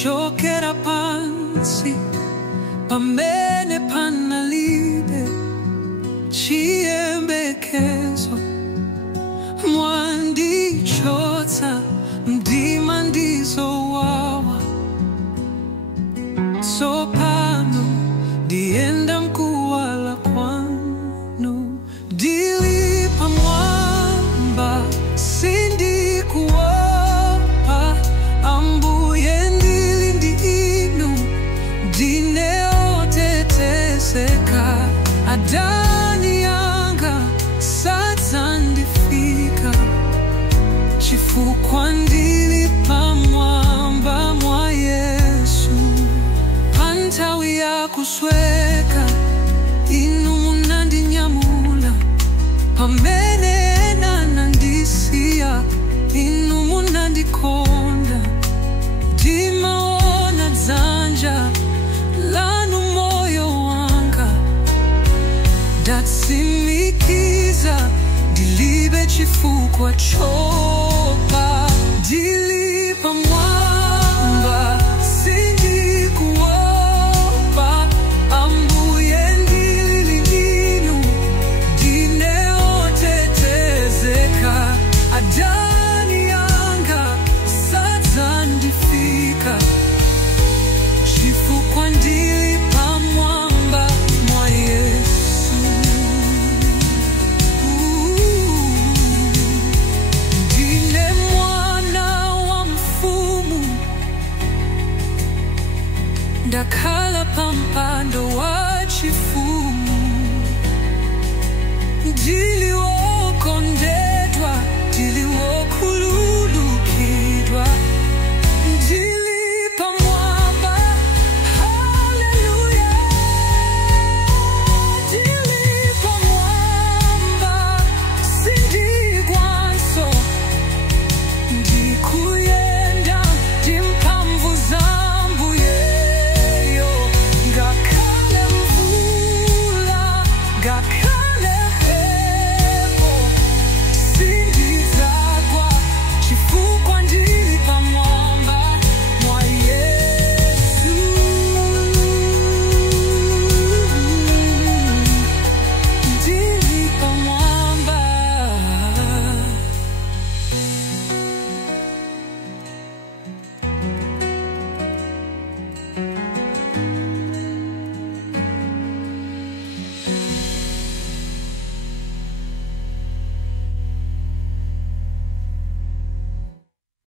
shokera pansi pamene panalibe chiyembekezo. Mwandichotsa mdima ndizowawa, tsopano ndiyenda mkuwala kwanu. Ndili pamwamba sindikuopa, Ambuye ndili ndi inu, ndine otetezeka. Adani yanga sadzandifika, chifukwa ndili pamwamba mwa Yesu. Panthawi ya kusweka inu munandinyamula, pamene ena nandisiya inu munandikonda. Ndimaona dzanja lanu moyo wanga, ndatsimikiza ndilibe chifukwa chopa. Ndili pamwamba sindikuopa, Ambuye ndili inu, ndine otetezeka. Adani yanga sadzandifika, chifukwa ndili pamwamba mwa Yesu. Ndine mwana wa mfumu, ndakhala pa mpando wa chifumu. Ndili